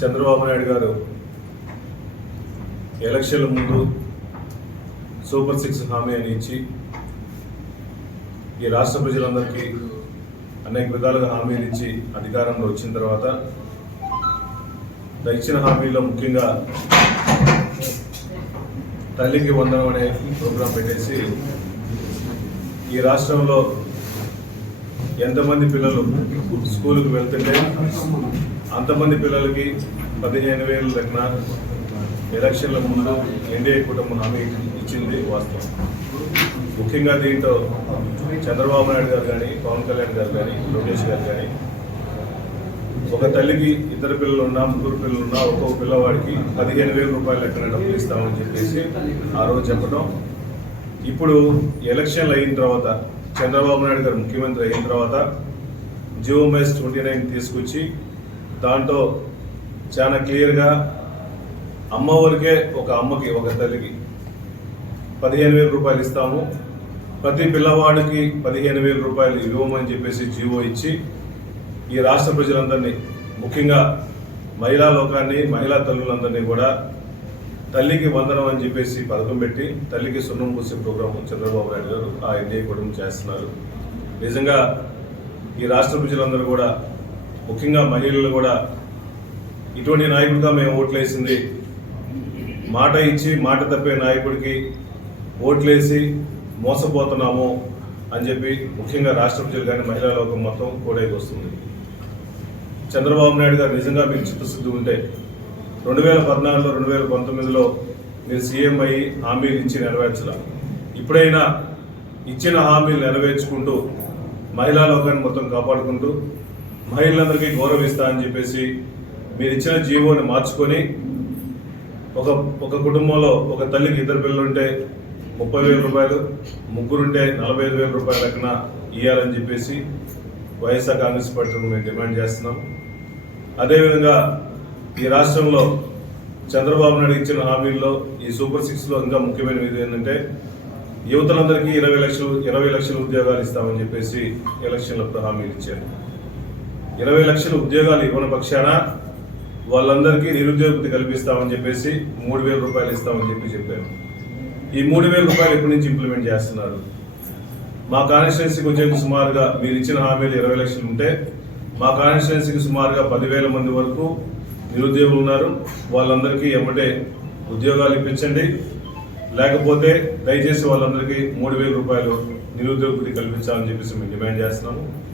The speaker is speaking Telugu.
చంద్రబాబు నాయుడు గారు ఎలక్షన్ల ముందు సూపర్ 6 హామీ అని ఇచ్చి ఈ రాష్ట్ర ప్రజలందరికీ అనేక విధాలుగా హామీలు ఇచ్చి అధికారంలో వచ్చిన తర్వాత ఇచ్చిన హామీలో ముఖ్యంగా తల్లికి వందనం అనే ప్రోగ్రాం పెట్టేసి ఈ రాష్ట్రంలో ఎంతమంది పిల్లలు స్కూలుకు వెళ్తుంటే అంతమంది పిల్లలకి 15,000 లెక్కన ఎలక్షన్ల ముందు ఎన్డీఏ కుటుంబం హామీ ఇచ్చింది వాస్తవం. ముఖ్యంగా దీంట్లో చంద్రబాబు నాయుడు గారు కానీ, పవన్ కళ్యాణ్ గారు కానీ, లోకేష్ గారు కానీ ఒక తల్లికి 2 పిల్లలు ఉన్నా, 3 పిల్లలు ఉన్నా ఒక్కొక్క పిల్లవాడికి 15,000 రూపాయలు లెక్కన డబ్బులు ఇస్తామని చెప్పేసి ఆ రోజు చెప్పడం. ఇప్పుడు ఎలక్షన్లు అయిన తర్వాత చంద్రబాబు నాయుడు గారు ముఖ్యమంత్రి అయిన తర్వాత జియోమెస్ 29 తీసుకొచ్చి దాంట్లో చాలా క్లియర్గా అమ్మ ఊరికే ఒక అమ్మకి, ఒక తల్లికి 15,000 రూపాయలు ఇస్తాము, ప్రతి పిల్లవాడికి 15,000 రూపాయలు ఇవ్వమని చెప్పేసి జీవో ఇచ్చి ఈ రాష్ట్ర ప్రజలందరినీ, ముఖ్యంగా మహిళా లోకాన్ని, మహిళా తల్లులందరినీ కూడా తల్లికి వందనం అని చెప్పేసి పథకం పెట్టి తల్లికి సున్నం పూసే ప్రోగ్రాం చంద్రబాబు నాయుడు గారు ఆ ఎన్డీఏ కుటుంబం చేస్తున్నారు. నిజంగా ఈ రాష్ట్ర ప్రజలందరూ కూడా, ముఖ్యంగా మహిళలు కూడా ఇటువంటి నాయకుడిగా మేము ఓట్లేసింది, మాట ఇచ్చి మాట తప్పే నాయకుడికి ఓట్లేసి మోసపోతున్నాము అని చెప్పి ముఖ్యంగా రాష్ట్ర ప్రజలు కానీ మహిళా లోకం మొత్తం కూడైకి వస్తుంది. చంద్రబాబు నాయుడు గారు నిజంగా మీకు చిత్తశుద్ధి ఉంటే 2014లో 2019లో మీరు సీఎం అయ్యి హామీలు ఇచ్చి నెరవేర్చాల. ఇప్పుడైనా ఇచ్చిన హామీలు నెరవేర్చుకుంటూ మహిళా లోకాన్ని మొత్తం కాపాడుకుంటూ మహిళలందరికీ గౌరవిస్తా అని చెప్పేసి మీరు ఇచ్చిన జీవోని మార్చుకొని ఒక కుటుంబంలో ఒక తల్లికి 2 పిల్లలుంటే 30,000 రూపాయలు, ముగ్గురుంటే 45,000 రూపాయల లెక్కన ఇవ్వాలని చెప్పేసి వైఎస్ఆర్ కాంగ్రెస్ పార్టీ మేము డిమాండ్ చేస్తున్నాం. అదేవిధంగా ఈ రాష్ట్రంలో చంద్రబాబు నాయుడు ఇచ్చిన హామీల్లో ఈ సూపర్ 6లో ఇంకా ముఖ్యమైనది ఏంటంటే యువతలందరికీ 20 లక్షల ఉద్యోగాలు ఇస్తామని చెప్పేసి ఎలక్షన్లప్పుడు హామీలు ఇచ్చారు. 20 లక్షల ఉద్యోగాలు ఇవ్వని పక్షాన వాళ్ళందరికీ నిరుద్యోగతి కల్పిస్తామని చెప్పేసి 3,000 రూపాయలు ఇస్తామని చెప్పారు. ఈ 3,000 రూపాయలు ఎప్పటి నుంచి ఇంప్లిమెంట్ చేస్తున్నారు? మా కాన్స్టిట్యున్సీకి వచ్చేందుకు సుమారుగా మీరు ఇచ్చిన హామీలు 20 లక్షలు ఉంటే మా కాన్స్టిట్యున్సీకి సుమారుగా 10,000 మంది వరకు నిరుద్యోగులు ఉన్నారు. వాళ్ళందరికీ ఎమ్మటే ఉద్యోగాలు ఇప్పించండి, లేకపోతే దయచేసి వాళ్ళందరికీ 3,000 రూపాయలు నిరుద్యోగ కల్పించాలని చెప్పేసి మేము డిమాండ్ చేస్తున్నాము.